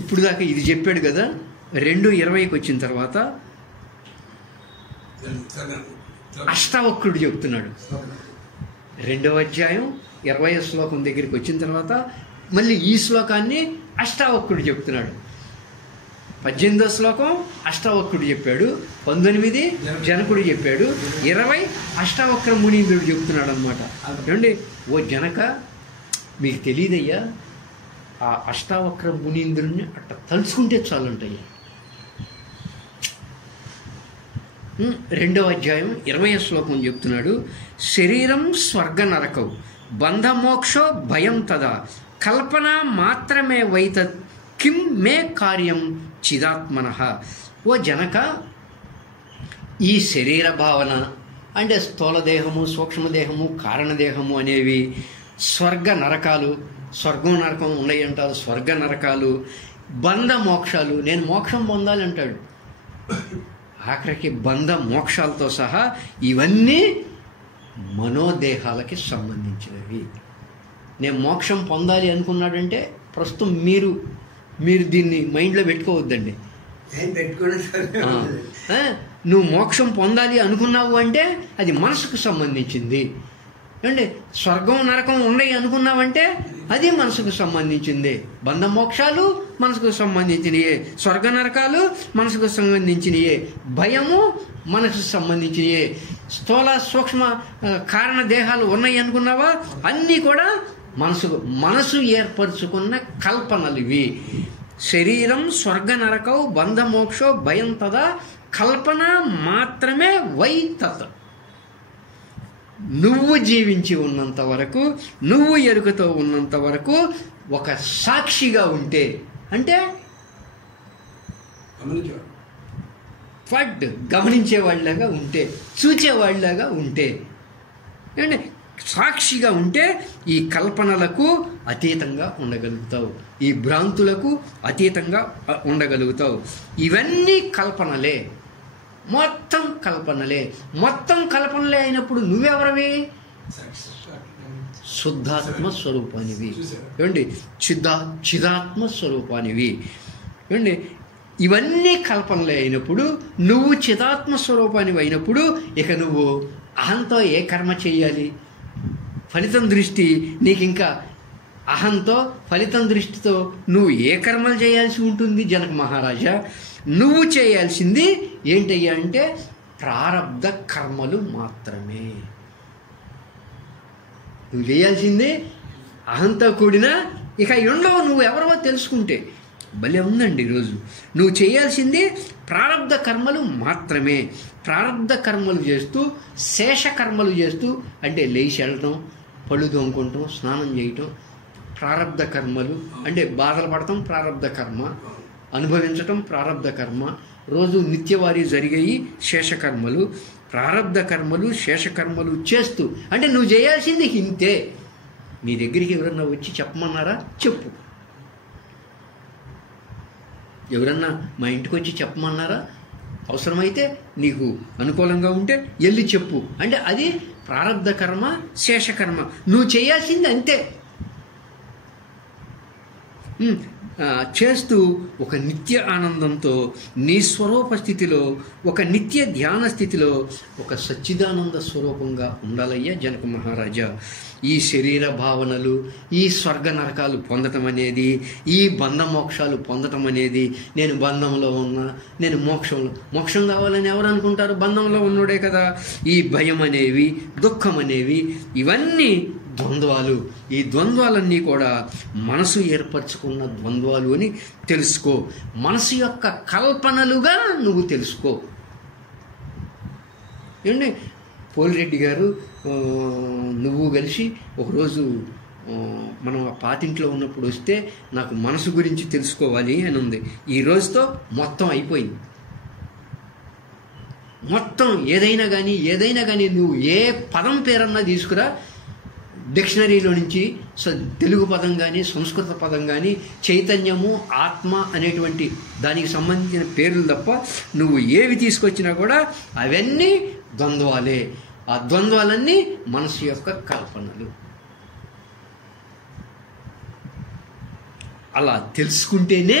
ఇప్పుడు దాకా ఇది చెప్పాడు కదా. 2:20కి వచ్చిన తర్వాత అష్టావక్రుడు చెప్తున్నాడు. 2వ అధ్యాయం 20వ శ్లోకం దగ్గరికి వచ్చిన తర్వాత మళ్ళీ ఈ శ్లోకాన్ని అష్టావక్రుడు చెప్తున్నాడు. 18వ శ్లోకం అష్టావక్రుడు చెప్పాడు, 19 జనకుడు చెప్పాడు, 20 అష్టావక్ర మునీంద్రుడు చెప్తున్నాడు అనమాట. ఏమండి, ఓ జనక, మీకు తెలియదయ్యా, ఆ అష్టావక్ర మునీంద్రుడిని అట్ట తలుచుకుంటే చాలంటయ్యా. 2వ అధ్యాయం 20వ శ్లోకం చెప్తున్నాడు, శరీరం స్వర్గ నరకం బంధమోక్షో భయం తదా కల్పన మాత్రమే వైత కిం మే కార్యం చిదాత్మనః. ఓ జనక, ఈ శరీర భావన అంటే స్థూలదేహము, సూక్ష్మదేహము, కారణదేహము అనేవి స్వర్గ నరకాలు, స్వర్గం నరకం ఉన్నాయి అంటారు. స్వర్గ నరకాలు, బంధ మోక్షాలు, నేను మోక్షం పొందాలి అంటాడు. ఆఖరికి బంధ మోక్షాలతో సహా ఇవన్నీ మనోదేహాలకి సంబంధించినవి. నేను మోక్షం పొందాలి అనుకున్నాడంటే ప్రస్తుతం మీరు దీన్ని మైండ్లో పెట్టుకోవద్దండి. నువ్వు మోక్షం పొందాలి అనుకున్నావు అంటే అది మనసుకు సంబంధించింది. అంటే స్వర్గం నరకం ఉన్నాయి అనుకున్నావంటే అది మనసుకు సంబంధించింది. బంధ మోక్షాలు మనసుకు సంబంధించినయే, స్వర్గ నరకాలు మనసుకు సంబంధించినయే, భయము మనసుకు సంబంధించినయే, స్థూల సూక్ష్మ కారణ దేహాలు ఉన్నాయి అనుకున్నావా, అన్నీ కూడా మనసు ఏర్పరచుకున్న కల్పనలు ఇవి. శరీరం స్వర్గ నరకం బంధమోక్షో భయం తదా కల్పన మాత్రమే వై తత్. నువ్వు జీవించి ఉన్నంత వరకు, నువ్వు ఎరుకతో ఉన్నంత వరకు ఒక సాక్షిగా ఉంటే, అంటే గమనించేవాళ్ళలాగా ఉంటే, చూచేవాళ్ళలాగా ఉంటే, అంటే సాక్షిగా ఉంటే ఈ కల్పనలకు అతీతంగా ఉండగలుగుతావు, ఈ భ్రాంతులకు అతీతంగా ఉండగలుగుతావు. ఇవన్నీ కల్పనలే, మొత్తం కల్పనలే. మొత్తం కల్పనలే అయినప్పుడు నువ్వెవరవి? శుద్ధాత్మ స్వరూపానివి. ఏమండి, చిదాత్మ స్వరూపానివి. ఏమండి, ఇవన్నీ కల్పనలే అయినప్పుడు, నువ్వు చిదాత్మ స్వరూపానివి అయినప్పుడు ఇక నువ్వు అహంతో ఏ కర్మ చేయాలి? ఫలితం దృష్టి నీకు ఇంకా అహంతో, ఫలితం దృష్టితో నువ్వు ఏ కర్మలు చేయాల్సి ఉంటుంది? జనక మహారాజా, నువ్వు చేయాల్సింది ఏంటయ్యా అంటే ప్రారబ్ధ కర్మలు మాత్రమే. నువ్వు చేయాల్సింది అహంతో కూడిన ఇక ఉండవు, నువ్వు ఎవరో తెలుసుకుంటే. భలే ఉందండి ఈరోజు. నువ్వు చేయాల్సింది ప్రారబ్ధ కర్మలు మాత్రమే. ప్రారబ్ధ కర్మలు చేస్తూ, శేష కర్మలు చేస్తూ, అంటే లేచి వెళ్ళటం, పళ్ళు తోముకుంటాం, స్నానం చేయటం, ప్రారబ్ధ కర్మలు. అంటే బాధలు పడటం ప్రారబ్ధ కర్మ, అనుభవించటం ప్రారబ్ధ కర్మ, రోజు నిత్యవారీ జరిగేవి శేషకర్మలు. ప్రారబ్ధ కర్మలు, శేషకర్మలు చేస్తూ, అంటే నువ్వు చేయాల్సింది ఇంతే. నీ దగ్గరికి ఎవరన్నా వచ్చి చెప్పమన్నారా? చెప్పు. ఎవరన్నా మా ఇంటికి వచ్చి చెప్పమన్నారా? అవసరమైతే నీకు అనుకూలంగా ఉంటే వెళ్ళి చెప్పు. అంటే అది ప్రారబ్ధ కర్మ, శేషకర్మ. నువ్వు చేయాల్సింది అంతే. చేస్తూ ఒక నిత్య ఆనందంతో, నీ స్వరూప స్థితిలో, ఒక నిత్య ధ్యాన స్థితిలో ఒక సచ్చిదానంద స్వరూపంగా ఉండాలయ్యా జనక మహారాజా. ఈ శరీర భావనలు, ఈ స్వర్గ నరకాలు పొందటం అనేది, ఈ బంధ మోక్షాలు పొందటం అనేది, నేను బంధంలో ఉన్నా, నేను మోక్షం కావాలని ఎవరు అనుకుంటారు? బంధంలో ఉన్నోడే కదా. ఈ భయం అనేవి, దుఃఖం అనేవి, ఇవన్నీ ద్వంద్వాలు. ఈ ద్వంద్వాలన్నీ కూడా మనసు ఏర్పరచుకున్న ద్వంద్వాలు అని తెలుసుకో. మనసు యొక్క కల్పనలుగా నువ్వు తెలుసుకో. ఏమండి, పోలిరెడ్డి గారు నువ్వు కలిసి ఒకరోజు మనం ఆ పాతింట్లో ఉన్నప్పుడు వస్తే నాకు మనసు గురించి తెలుసుకోవాలి అని ఉంది. ఈ రోజుతో మొత్తం అయిపోయింది. మొత్తం ఏదైనా కానీ నువ్వు ఏ పదం పేరన్నా తీసుకురా, డిక్షనరీలో నుంచి తెలుగు పదం కానీ, సంస్కృత పదం కానీ, చైతన్యము, ఆత్మ అనేటువంటి దానికి సంబంధించిన పేర్లు తప్ప నువ్వు ఏవి తీసుకొచ్చినా కూడా అవన్నీ ద్వంద్వాలే. ఆ ద్వంద్వాలన్నీ మనసు యొక్క కల్పనలు. అలా తెలుసుకుంటేనే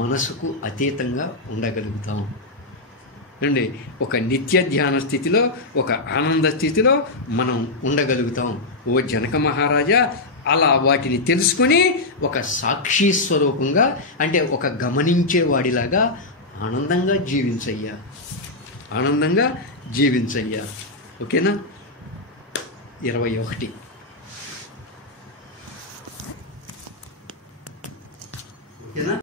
మనసుకు అతీతంగా ఉండగలుగుతాం అండి. ఒక నిత్య ధ్యాన స్థితిలో, ఒక ఆనంద స్థితిలో మనం ఉండగలుగుతాం. ఓ జనక మహారాజా, అలా వాటిని తెలుసుకొని ఒక సాక్షి స్వరూపంగా, అంటే ఒక గమనించేవాడిలాగా ఆనందంగా జీవించయ్యా, ఆనందంగా జీవించయ్యా. ఓకేనా? 21. ఓకేనా?